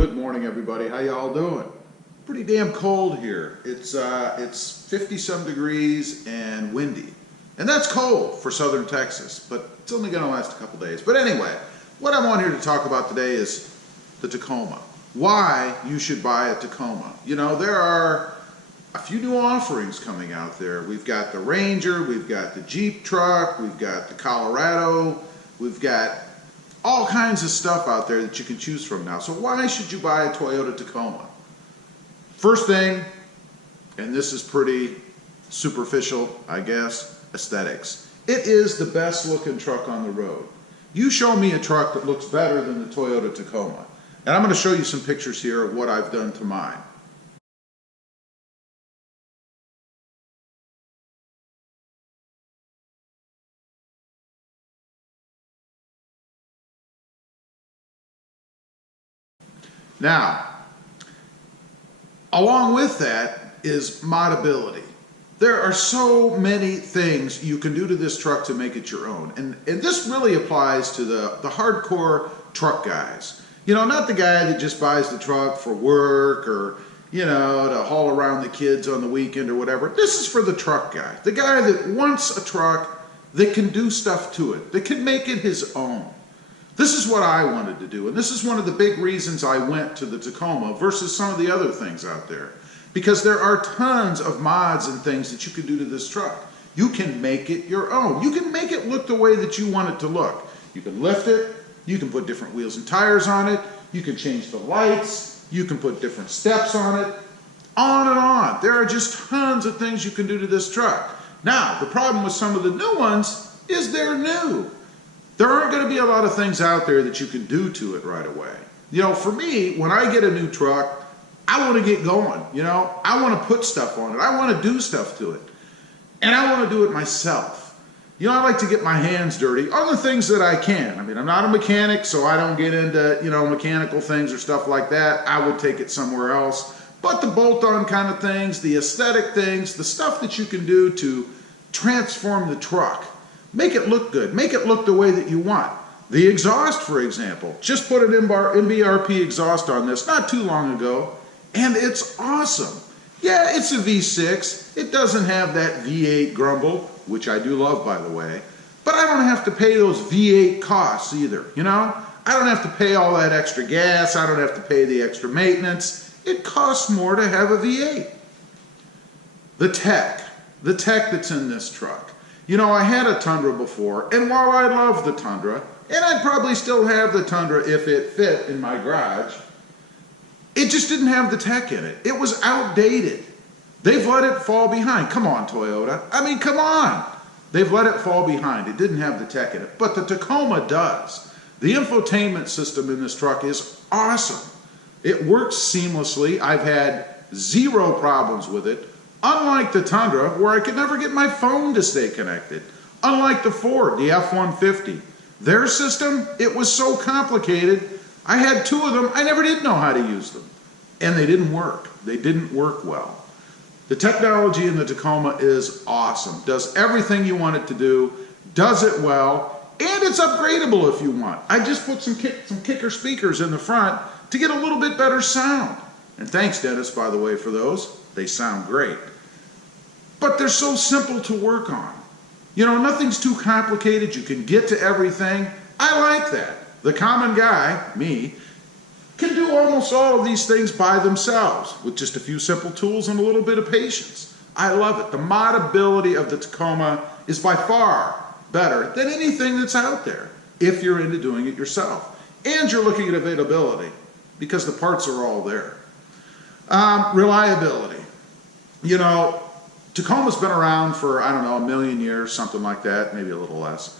Good morning, everybody. How y'all doing? Pretty damn cold here. It's 50-some degrees and windy. And that's cold for southern Texas, but it's only going to last a couple days. But anyway, what I want here to talk about today is the Tacoma. Why you should buy a Tacoma. You know, there are a few new offerings coming out there. We've got the Ranger, we've got the Jeep truck, we've got the Colorado, we've got all kinds of stuff out there that you can choose from now. So why should you buy a Toyota Tacoma? First thing, and this is pretty superficial, I guess, aesthetics. It is the best looking truck on the road. You show me a truck that looks better than the Toyota Tacoma. And I'm going to show you some pictures here of what I've done to mine. Now, along with that is modability. There are so many things you can do to this truck to make it your own. And this really applies to the hardcore truck guys. You know, not the guy that just buys the truck for work or, you know, to haul around the kids on the weekend or whatever. This is for the truck guy. The guy that wants a truck that can do stuff to it, that can make it his own. This is what I wanted to do, and this is one of the big reasons I went to the Tacoma versus some of the other things out there. Because there are tons of mods and things that you can do to this truck. You can make it your own. You can make it look the way that you want it to look. You can lift it, you can put different wheels and tires on it, you can change the lights, you can put different steps on it, on and on. There are just tons of things you can do to this truck. Now, the problem with some of the new ones is they're new. There aren't going to be a lot of things out there that you can do to it right away. You know, for me, when I get a new truck, I want to get going. You know, I want to put stuff on it. I want to do stuff to it. And I want to do it myself. You know, I like to get my hands dirty on the things that I can. I mean, I'm not a mechanic, so I don't get into, you know, mechanical things or stuff like that. I would take it somewhere else. But the bolt-on kind of things, the aesthetic things, the stuff that you can do to transform the truck. Make it look good. Make it look the way that you want. The exhaust, for example. Just put an MBRP exhaust on this not too long ago, and it's awesome. Yeah, it's a V6. It doesn't have that V8 grumble, which I do love, by the way. But I don't have to pay those V8 costs either, you know? I don't have to pay all that extra gas. I don't have to pay the extra maintenance. It costs more to have a V8. The tech that's in this truck. You know, I had a Tundra before, and while I love the Tundra, and I'd probably still have the Tundra if it fit in my garage, it just didn't have the tech in it. It was outdated. They've let it fall behind. Come on, Toyota. I mean, come on. They've let it fall behind. It didn't have the tech in it. But the Tacoma does. The infotainment system in this truck is awesome. It works seamlessly. I've had zero problems with it. Unlike the Tundra, where I could never get my phone to stay connected. Unlike the Ford, the F-150. Their system, it was so complicated. I had two of them. I never did know how to use them. And they didn't work. They didn't work well. The technology in the Tacoma is awesome. Does everything you want it to do. Does it well. And it's upgradable if you want. I just put some kicker speakers in the front to get a little bit better sound. And thanks, Dennis, by the way, for those. They sound great. But they're so simple to work on. You know, nothing's too complicated. You can get to everything. I like that. The common guy, me, can do almost all of these things by themselves with just a few simple tools and a little bit of patience. I love it. The modability of the Tacoma is by far better than anything that's out there if you're into doing it yourself. And you're looking at availability because the parts are all there. Reliability. You know, Tacoma's been around for, I don't know, 1,000,000 years, something like that, maybe a little less.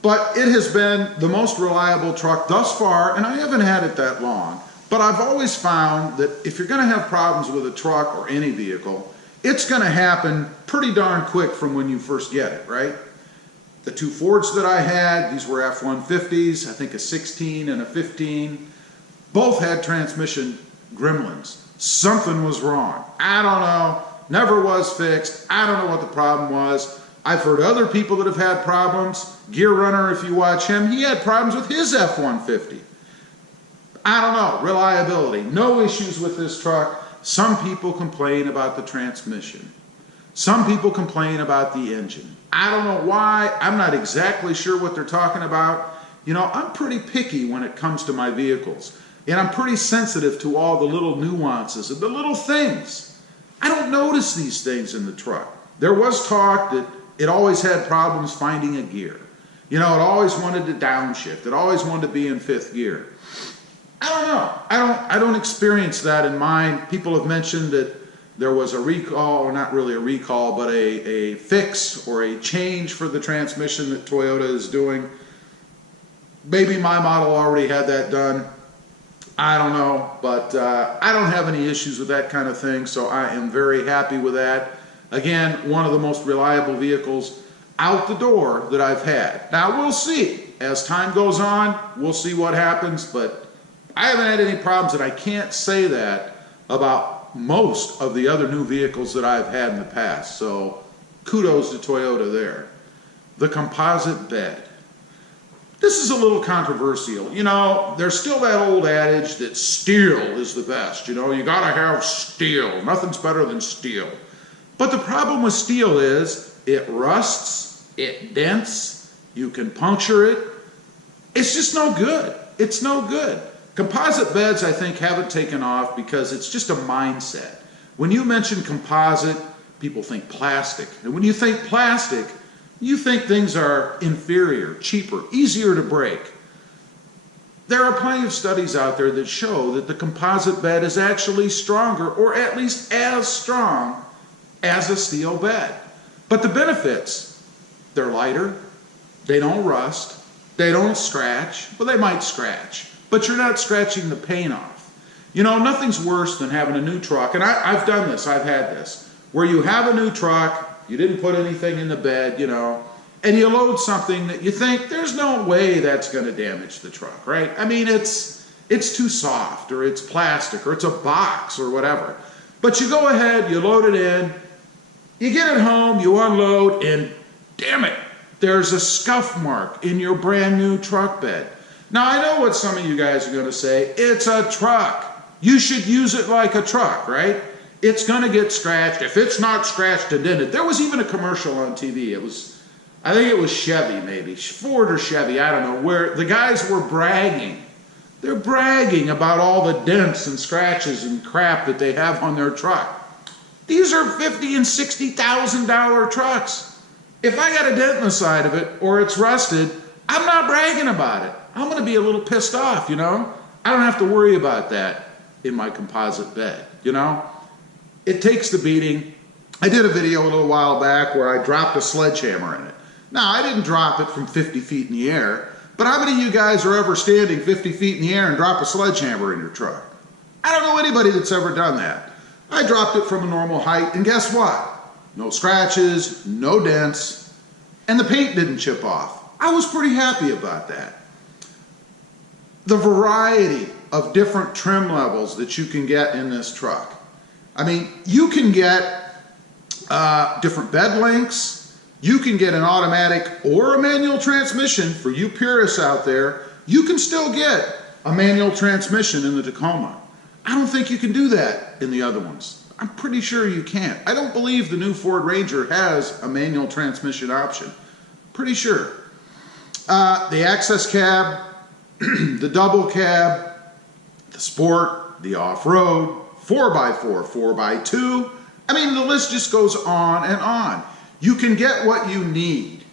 But it has been the most reliable truck thus far, and I haven't had it that long. But I've always found that if you're going to have problems with a truck or any vehicle, it's going to happen pretty darn quick from when you first get it, right? The two Fords that I had, these were F-150s, I think a 16 and a 15, both had transmission gremlins. Something was wrong. I don't know. Never was fixed. I don't know what the problem was. I've heard other people that have had problems. Gear Runner, if you watch him, he had problems with his F-150. I don't know, reliability, no issues with this truck. Some people complain about the transmission. Some people complain about the engine. I don't know why. I'm not exactly sure what they're talking about. You know, I'm pretty picky when it comes to my vehicles. And I'm pretty sensitive to all the little nuances and the little things. I don't notice these things in the truck. There was talk that it always had problems finding a gear. You know, it always wanted to downshift. It always wanted to be in 5th gear. I don't know. I don't experience that in mine. People have mentioned that there was a recall, or not really a recall, but a fix or a change for the transmission that Toyota is doing. Maybe my model already had that done. I don't know, but I don't have any issues with that kind of thing, so I am very happy with that. Again, one of the most reliable vehicles out the door that I've had. Now, we'll see. As time goes on, we'll see what happens, but I haven't had any problems, and I can't say that about most of the other new vehicles that I've had in the past. So kudos to Toyota there. The composite bed. This is a little controversial. You know, there's still that old adage that steel is the best. You know, you gotta have steel. Nothing's better than steel. But the problem with steel is it rusts, it dents, you can puncture it. It's just no good. It's no good. Composite beds, I think, haven't taken off because it's just a mindset. When you mention composite, people think plastic. And when you think plastic, you think things are inferior, cheaper, easier to break. There are plenty of studies out there that show that the composite bed is actually stronger, or at least as strong as a steel bed. But the benefits, they're lighter, they don't rust, they don't scratch. Well, they might scratch, but you're not scratching the paint off. You know, nothing's worse than having a new truck, and I've done this, I've had this, where you have a new truck, you didn't put anything in the bed, you know, and you load something that you think there's no way that's going to damage the truck, right? I mean, it's too soft, or it's plastic, or it's a box, or whatever. But you go ahead, you load it in, you get it home, you unload, and damn it, there's a scuff mark in your brand new truck bed. Now, I know what some of you guys are going to say. It's a truck. You should use it like a truck, right? It's going to get scratched. If it's not scratched and dented. There was even a commercial on TV. I think it was Chevy, maybe. Ford or Chevy, I don't know, where the guys were bragging. They're bragging about all the dents and scratches and crap that they have on their truck. These are $50,000 and $60,000 trucks. If I got a dent in the side of it, or it's rusted, I'm not bragging about it. I'm going to be a little pissed off, you know? I don't have to worry about that in my composite bed, you know? It takes the beating. I did a video a little while back where I dropped a sledgehammer in it. Now, I didn't drop it from 50 feet in the air, but how many of you guys are ever standing 50 feet in the air and drop a sledgehammer in your truck? I don't know anybody that's ever done that. I dropped it from a normal height, and guess what? No scratches, no dents, and the paint didn't chip off. I was pretty happy about that. The variety of different trim levels that you can get in this truck. I mean, you can get different bed lengths. You can get an automatic or a manual transmission. For you purists out there, you can still get a manual transmission in the Tacoma. I don't think you can do that in the other ones. I'm pretty sure you can't. I don't believe the new Ford Ranger has a manual transmission option. Pretty sure. The access cab, the double cab, the sport, the off-road, 4x4, 4x2. I mean, the list just goes on and on. You can get what you need.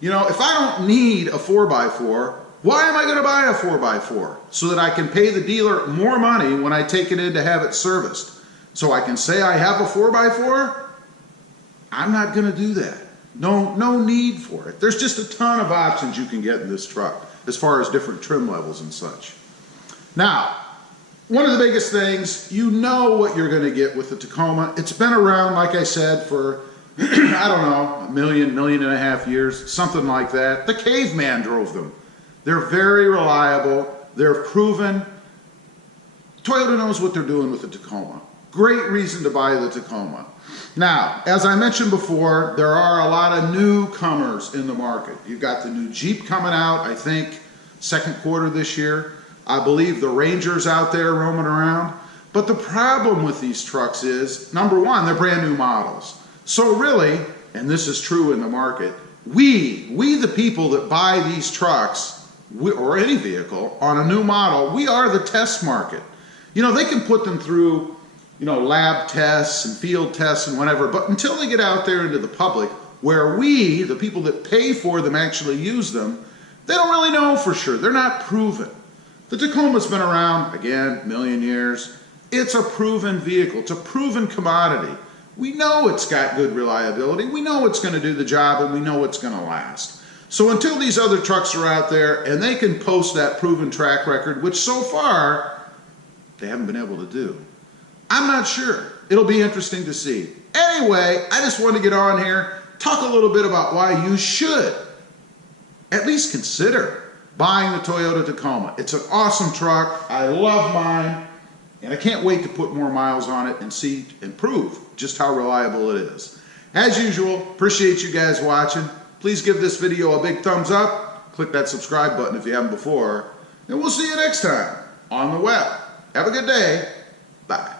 You know, if I don't need a 4x4, why am I going to buy a 4x4? So that I can pay the dealer more money when I take it in to have it serviced. So I can say I have a 4x4? I'm not going to do that. No need for it. There's just a ton of options you can get in this truck as far as different trim levels and such. Now, one of the biggest things, you know what you're going to get with the Tacoma. It's been around, like I said, for, I don't know, a million and a half years, something like that. The caveman drove them. They're very reliable. They're proven. Toyota knows what they're doing with the Tacoma. Great reason to buy the Tacoma. Now, as I mentioned before, there are a lot of newcomers in the market. You've got the new Jeep coming out, I think, second quarter this year. I believe the Ranger's out there roaming around. But the problem with these trucks is, number one, they're brand new models. So really, and this is true in the market, we the people that buy these trucks, or any vehicle, on a new model, we are the test market. You know, they can put them through, you know, lab tests and field tests and whatever, but until they get out there into the public, where we, the people that pay for them, actually use them, they don't really know for sure. They're not proven. The Tacoma's been around, again, a million years. It's a proven vehicle. It's a proven commodity. We know it's got good reliability. We know it's going to do the job, and we know it's going to last. So until these other trucks are out there and they can post that proven track record, which so far they haven't been able to do, I'm not sure. It'll be interesting to see. Anyway, I just wanted to get on here, talk a little bit about why you should at least consider buying the Toyota Tacoma. It's an awesome truck. I love mine. And I can't wait to put more miles on it and see and prove just how reliable it is. As usual, appreciate you guys watching. Please give this video a big thumbs up. Click that subscribe button if you haven't before. And we'll see you next time on the web. Have a good day. Bye.